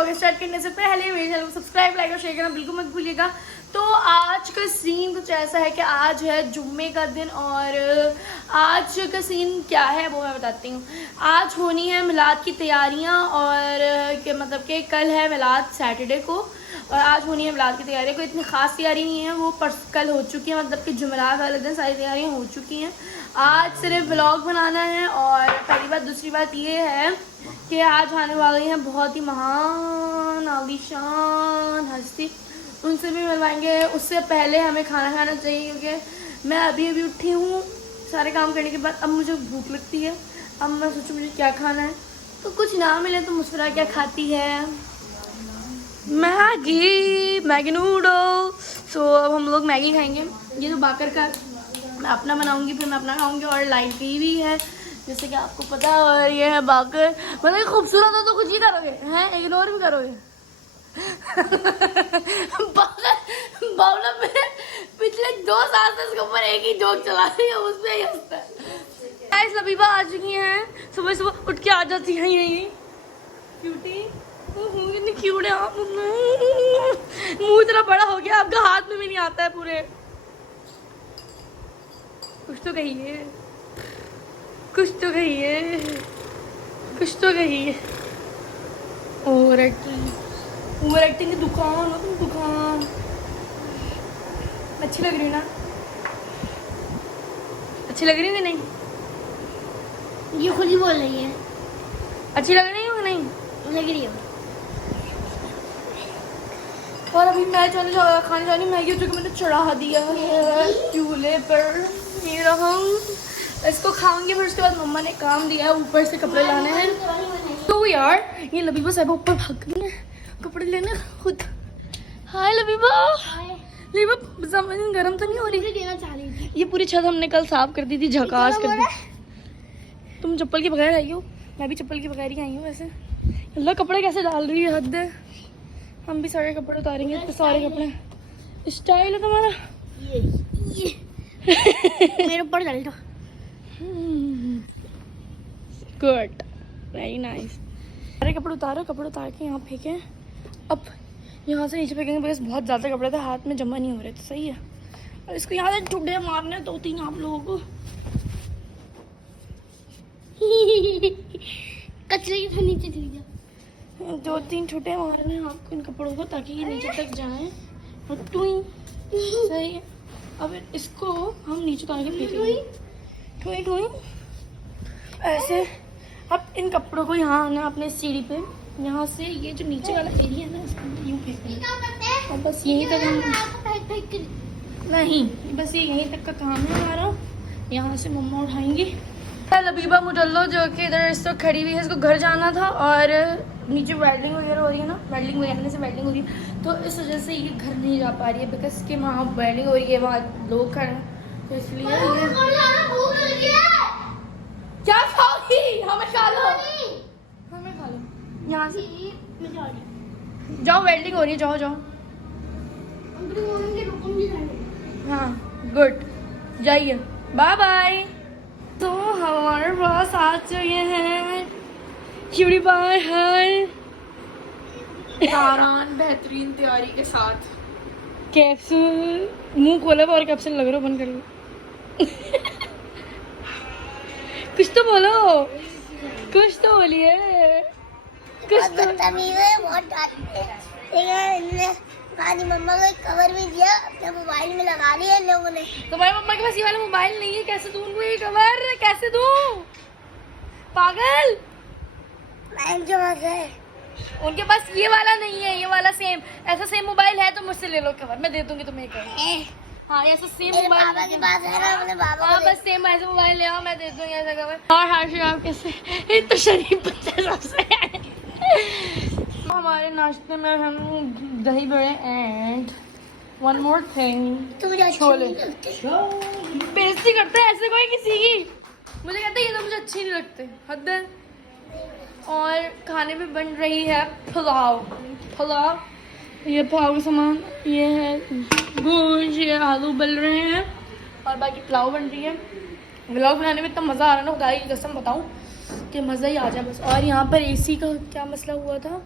Vlog start करने से पहले मेरे चैनल को सब्सक्राइब, लाइक और शेयर करना बिल्कुल मत भूलिएगा। तो आज का सीन कुछ ऐसा है कि आज है जुम्मे का दिन और आज का सीन क्या है वो मैं बताती हूँ। आज होनी है मिलाद की तैयारियाँ और मतलब कि कल है मिलाद सैटरडे को और आज होनी है मिलाद की तैयारियाँ। कोई इतनी ख़ास तैयारी नहीं है, वो कल हो चुकी है, मतलब कि जुमेरात वाले दिन सारी तैयारियाँ हो चुकी हैं। आज सिर्फ व्लॉग बनाना है और पहली बात। दूसरी बात ये है कि आज आने वाली हैं बहुत ही महान आलीशान हस्ती, उनसे भी मिलवाएंगे। उससे पहले हमें खाना खाना चाहिए क्योंकि मैं अभी उठी हूँ सारे काम करने के बाद। अब मुझे भूख लगती है, अब मैं सोचूं मुझे क्या खाना है, तो कुछ ना मिले तो मुस्कुरा क्या खाती है, मैगी नूडल। सो अब हम लोग मैगी खाएंगे। ये तो बाकर का मैं अपना बनाऊंगी, फिर मैं अपना खाऊंगी और लाइट भी है जैसे कि आपको पता है। और ये है बाकर, मतलब खूबसूरत हो तो कुछ ही करोगे हैं, इग्नोर भी करोगे। बावला मेरे पिछले 2 साल से इसके ऊपर एक ही जोक चला रही है, उस पे ही हंसता है। लबीबा आ चुकी हैं, सुबह सुबह उठ के आ जाती हैं यही क्यूटी। कितनी क्यूट है आप, मुंह इतना बड़ा हो गया आपका, हाथ में भी नहीं आता है पूरे। कुछ तो कहिए, कुछ तो कहिए, कुछ तो कहिए। ओवर एक्टिंग की दुकान हो तुम, दुकान। अच्छी लग रही है ना, अच्छी लग रही है कि नहीं? ये खुद ही बोल रही है। अच्छी लग रही हो कि नहीं? लग रही है। और अभी मैं खाने जानी मैगी जो कि मैंने चढ़ा दिया है चूल्हे पर। ये रहा, इसको खाऊंगी फिर उसके बाद मम्मा ने काम दिया है ऊपर से कपड़े लाने हैं। तो यार ये लबीबा साहब ऊपर भाग गई है कपड़े लेने खुद। हाय लबीबा। लबीबा जमीन गर्म तो नहीं हो रही? देना चाह रही थी। ये पूरी छत हमने कल साफ कर दी थी, झकास कर दी। तुम चप्पल के बगैर आई हो, मैं भी चप्पल के बगैर ही आई हूँ। वैसे अल्लाह कपड़े कैसे डाल रही है, हद है। हम भी सारे कपड़े उतारेंगे, तो सारे कपड़े स्टाइल है तुम्हारा। ये मेरे ऊपर डाल दो। Good, very nice. सारे कपड़े उतारो, कपड़े उतार के यहाँ फेंके। अब यहाँ से नीचे फेंकेंगे बिकॉज बहुत ज़्यादा कपड़े थे, हाथ में जमा नहीं हो रहे, तो सही है। और इसको यहाँ से टुकड़े मारने 2-3 आप लोगों को। कचरे के नीचे चली जाओ। 2-3 छुट्टे मारने हैं आपको इन कपड़ों को ताकि ये नीचे तक जाए। और टुई, सही है। अब इसको हम नीचे उतार के फेंकेंगे, टुई टुई ऐसे। अब इन कपड़ों को यहाँ आना अपने सीढ़ी पे, यहाँ से ये जो नीचे वाला एरिया है ना इसको यूँ फेंकना। और बस यहीं तक हम नहीं, बस ये यहीं तक का काम है हमारा। यहाँ से मम्मा उठाएंगी। लबीबा मुजल्लो जो कि इधर इस वक्त खड़ी हुई है, इसको घर जाना था और नीचे वेल्डिंग वगैरह हो रही है ना, वेल्डिंग वगैरह से वेल्डिंग हो रही है, तो इस वजह से ये घर नहीं जा पा रही है बिकॉज कि वहाँ वेल्डिंग हो रही है, वहाँ लोग खड़े हैं, तो इसलिए ये क्या खाओगी? हमें खा लो, हमें खा लो। यहाँ से जाओ, वेल्डिंग हो रही है, जाओ जाओ। हाँ गुड, जाइए, बाय बाय। तो हमारे पास आ चुके हैं क्यूटी पाई है तारान बेहतरीन तैयारी के साथ। कैप्सूल मुंह खोला और कैप्सूल लग रहा, बंद कर लो। कुछ तो बोलो, कुछ तो बोलिए, कुछ तो। बहुत डांटते हैं। खानी मम्मा को एक कवर भी दिया, अपने मोबाइल में लगा लिया इन लोगों ने। तुम्हारे मम्मा के पास ये वाला मोबाइल नहीं है, कैसे दूं उनको ये कवर, कैसे दूं? पागल, जो है उनके पास ये वाला नहीं है, ये वाला सेम, ऐसा सेम मोबाइल है तो मुझसे ले लो कवर, मैं दे दूंगी तुम्हें एक कवर। हाँ ऐसा सेम मेरे मोबाइल पापा के पास है ना, अपने पापा हाँ को बस सेम ऐसे मोबाइल ले आओ, मैं दे दूंगी ऐसा कवर। और हाशिर आप कैसे, ये तो शरीफ बच्चे सबसे। हमारे नाश्ते में हम दही बड़े and one more thing chole. बेइज्जती करते हैं ऐसे कोई किसी की, मुझे कहते हैं ये तो मुझे अच्छी नहीं लगते, हद है। और खाने में बन रही है पुलाव, ये पुलाव का सामान, ये है गोश्त, ये आलू बल रहे हैं और बाकी पुलाव बन रही है। व्लॉग बनाने में इतना मज़ा आ रहा है ना, खुदा की कसम बताऊँ। कि मज़ा ही आ जाए बस। और यहाँ पर एसी का क्या मसला हुआ था,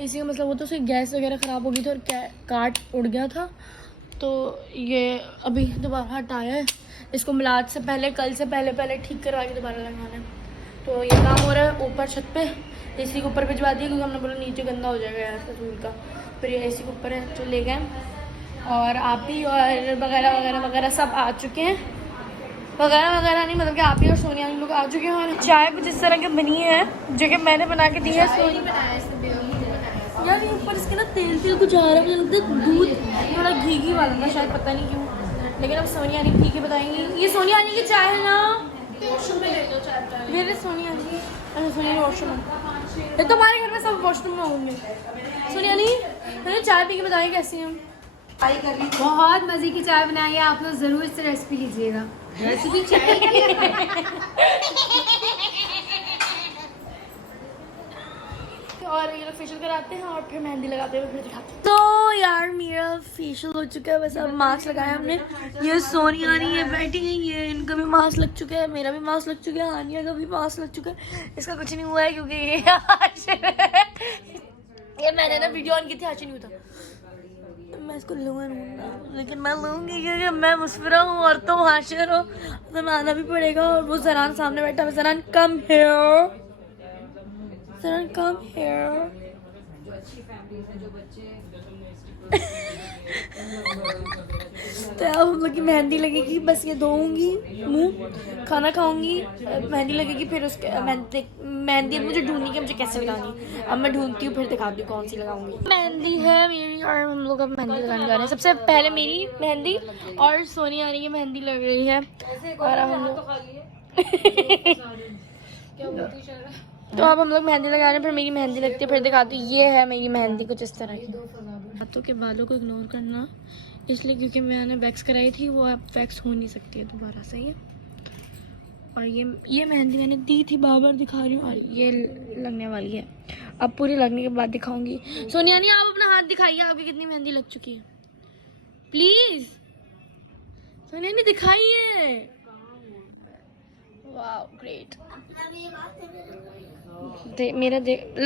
एसी का मसला हुआ था, उसकी गैस वगैरह ख़राब हो गई थी और काट उड़ गया था। तो ये अभी दोबारा हटाया है, इसको मिलाद से पहले, कल से पहले ठीक करवा के दोबारा लगाना है। तो ये काम हो रहा है ऊपर छत पे, एसी के ऊपर भिजवा दिया क्योंकि हमने बोला नीचे गंदा हो जाएगा यार फजूल का। फिर ये एसी के ऊपर है तो ले गए। और आप ही और वगैरह वगैरह वगैरह सब आ चुके हैं, वगैरह वगैरह नहीं मतलब कि आप ही और सोनिया लोग आ चुके हैं। और चाय कुछ इस तरह की बनी है जो कि मैंने बना के दी है। यार ये ऊपर इसके ना तेल कुछ आ रहा है, मुझे लगता है दूध थोड़ा घी वाला था शायद, पता नहीं क्यों। लेकिन अब सोनिया नहीं पी के बताएंगी। ये सोनिया आनी की चाय है ना, मेरे सोनिया जी। अच्छा सोनिया वॉशरूम, तो तुम्हारे घर में सब वॉशरूम में होंगे। सोनिया नहीं चाय पी के बताएं कैसी हम। बहुत मजे की चाय बनाई है, आप लोग जरूर इससे रेसिपी लीजिएगा। रेसिपी चाय और ये लोग फेशियल कराते हैं और फिर मेहंदी लगाते हुए फिर दिखाते हैं। तो यार मेरा फेशियल हो चुका है, बस अब मास्क लगाया हमने। ये सोनिया नहीं है बैठी है, ये इनका भी मास्क लग चुका है, मेरा भी मास्क लग चुका है, आनिया का भी मास्क लग चुका है। इसका कुछ नहीं हुआ है क्योंकि ये मैंने ना वीडियो ऑन की थी, हाशिर नहीं होता। मैं इसको लूँगा लेकिन मैं लूँगी क्योंकि मैं मुस्फिरा हूँ और तुम हाशिर हो, तो मैं आना भी पड़ेगा। और वो जरान सामने बैठा है, Jaran come here, Jaran come here. तो अब हम लोग की मेहंदी लगेगी, बस ये धोऊंगी मुंह, खाना खाऊंगी, मेहंदी लगेगी, फिर उसके मेहंदी मुझे ढूंढनी कि मुझे कैसे लगानी। अब मैं ढूंढती हूँ फिर दिखाती हूँ कौन सी लगाऊंगी। मेहंदी है मेरी और हम लोग अब मेहंदी लगाने जा रहे हैं। सबसे पहले मेरी मेहंदी और सोनिया की मेहंदी लग रही है और अब हम लोग तो अब हम लोग मेहंदी लगा रहे हैं, फिर मेरी मेहंदी लगती है, फिर दिखाती हूँ। ये है मेरी मेहंदी कुछ इस तरह की। हाथों के बालों को इग्नोर करना इसलिए क्योंकि मैंने वैक्स कराई थी, वो अब वैक्स हो नहीं सकती है दोबारा, सही है। और ये मेहंदी मैंने दी थी, बार दिखा रही हूँ, और ये लगने वाली है। अब पूरी लगने के बाद दिखाऊंगी। सोनिया नहीं आप अपना हाथ दिखाइए, आपकी कितनी मेहंदी लग चुकी है प्लीज। सोनिया नहीं दिखाइए। वाह ग्रेट।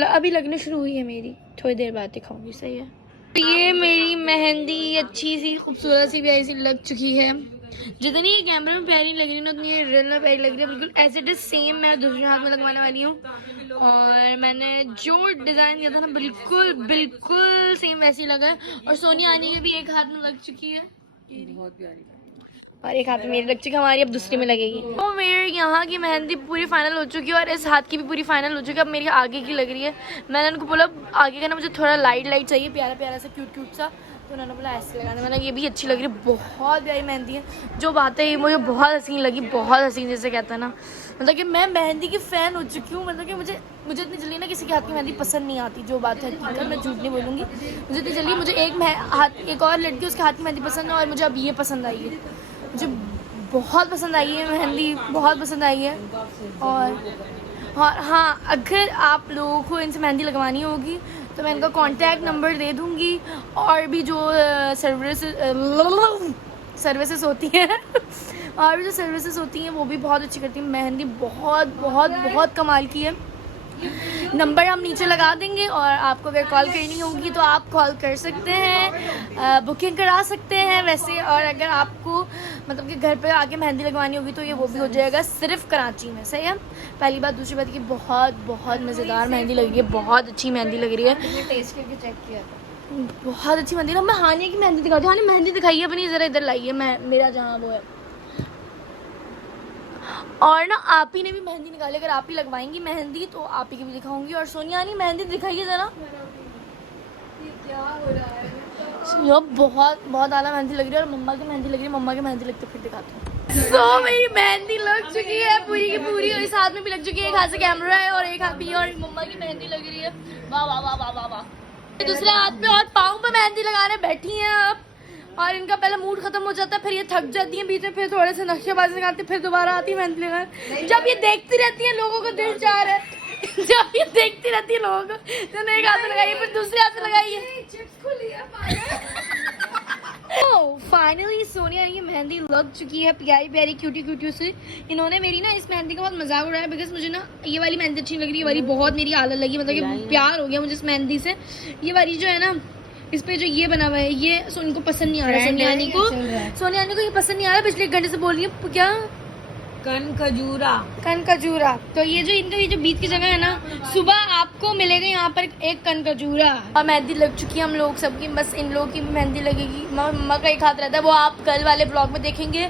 अभी लगने शुरू हुई है मेरी, थोड़ी देर बाद दिखाऊंगी, सही है। ये मेरी मेहंदी अच्छी सी खूबसूरत सी प्यारी सी लग चुकी है। जितनी ये कैमरे में प्यारी लग रही है ना उतनी ये रियल में प्यारी लग रही है, बिल्कुल एज इट इज सेम मैं दूसरे हाथ में लगवाने वाली हूँ। और मैंने जो डिज़ाइन दिया था ना बिल्कुल सेम वैसी लगा है। और सोनिया आनी के भी एक हाथ में लग चुकी है, बहुत प्यारी, और एक हाथ में मेरी लग चुकी है, हमारी अब दूसरी में लगेगी। तो मेरे यहाँ की मेहंदी पूरी फाइनल हो चुकी है और इस हाथ की भी पूरी फाइनल हो चुकी है। अब मेरी आगे की लग रही है। मैंने उनको बोला आगे का ना मुझे थोड़ा लाइट चाहिए, प्यारा सा क्यूट सा, तो उन्होंने बोला ऐसे लगाने। मैंने ये भी अच्छी लग रही है, बहुत प्यारी मेहंदी है। जो बात है मुझे बहुत हसीन लगी, बहुत हसीन जैसे कहता है ना, मतलब कि मैं मेहंदी की फ़ैन हो चुकी हूँ। मतलब कि मुझे इतनी जल्दी ना किसी के हाथ की मेहंदी पसंद नहीं आती, जो बात है हकीकत, मैं झूठ नहीं बोलूँगी। मुझे इतनी जल्दी मुझे एक और लड़की उसके हाथ की मेहंदी पसंद है और मुझे अब ये पसंद आई है, मुझे बहुत पसंद आई है मेहंदी, बहुत पसंद आई है। और हाँ अगर आप लोगों को इनसे मेहंदी लगवानी होगी तो मैं इनका कांटेक्ट नंबर दे दूँगी। और भी जो सर्विसेज होती हैं और भी जो सर्विसेज होती हैं वो भी बहुत अच्छी करती हैं। मेहंदी बहुत कमाल की है। नंबर हम नीचे लगा देंगे और आपको अगर कॉल करनी होगी तो आप कॉल कर सकते हैं, बुकिंग करा सकते हैं वैसे। और अगर आपको मतलब कि घर पे आके मेहंदी लगवानी होगी तो ये वो भी हो जाएगा, सिर्फ कराची में, सही है। पहली बात। दूसरी बात कि बहुत मज़ेदार मेहंदी लग रही है, बहुत अच्छी मेहंदी लग रही है। टेस्ट करके चेक किया था, बहुत अच्छी मेहंदी ना। मैं हानिया की मेहंदी दिखाती हूँ, हानिया मेहंदी दिखाइए अपनी, ज़रा इधर लाइए, मैं मेरा जहाँ वो है। और ना आप ही ने भी मेहंदी निकाली, अगर आप ही लगवाएंगी मेहंदी तो आप ही की भी दिखाऊंगी। और सोनिया नहीं मेहंदी दिखाइए ज़रा, ये क्या हो रहा है? ये बहुत आला मेहंदी लग रही है। और मम्मा की मेहंदी लग रही है, मम्मा की मेहंदी लगती है, फिर दिखाती हूँ। तो मेरी मेहंदी लग चुकी है पूरी की पूरी, और इस हाथ में भी लग चुकी है, एक हाथ से कैमरा है और एक हाथ भी, और मम्मा की मेहंदी लग रही है। वाह वाह वाह वाह वाह वाह। दूसरे हाथ पे और पाँव पे मेहंदी लगाने बैठी हैं आप, और इनका पहले मूड खत्म हो जाता है, फिर ये थक जाती हैं बीच में, फिर थोड़े से नक्शेबाजी लगाती, फिर दोबारा आती है मेहंदी लगाने। जब ये देखती रहती है लोगों को दिल चाह रहा है जब ये देखती रहती है लोगों को, तो एक हाथ से लगाइए फिर दूसरे हाथ से लगाइए। फाइनली सोनिया की मेहंदी लग चुकी है प्यारी प्यारी क्यूटी क्यूटी से। इन्होंने मेरी ना इस मेहंदी का बहुत मजाक उड़ाया बिकॉज मुझे ना ये वाली मेहंदी अच्छी लग रही है, ये वाली बहुत मेरी आदत लगी, मतलब कि प्यार हो गया मुझे इस मेहंदी से। ये वाली जो है ना इस पे जो ये बना हुआ है ये सोनी को पसंद नहीं आ रहा है, सोनियानी को ये पसंद नहीं आ रहा। पिछले 1 घंटे से बोल रही है क्या कन खजूरा। तो ये जो इनका ये जो बीच की जगह है ना, सुबह आपको मिलेगा यहाँ पर एक कन खजूरा। और मेहंदी लग चुकी है हम लोग सबकी, बस इन लोगों की मेहंदी लगेगी। मम्मा का एक हाथ रहता है, वो आप कल वाले ब्लॉग में देखेंगे।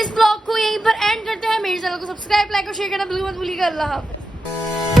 इस ब्लॉग को यहीं पर एंड करते हैं। मेरे चैनल को सब्सक्राइब, लाइक और शेयर करना बिल्कुल मत भूलिएगा। अल्लाह हाफिज़।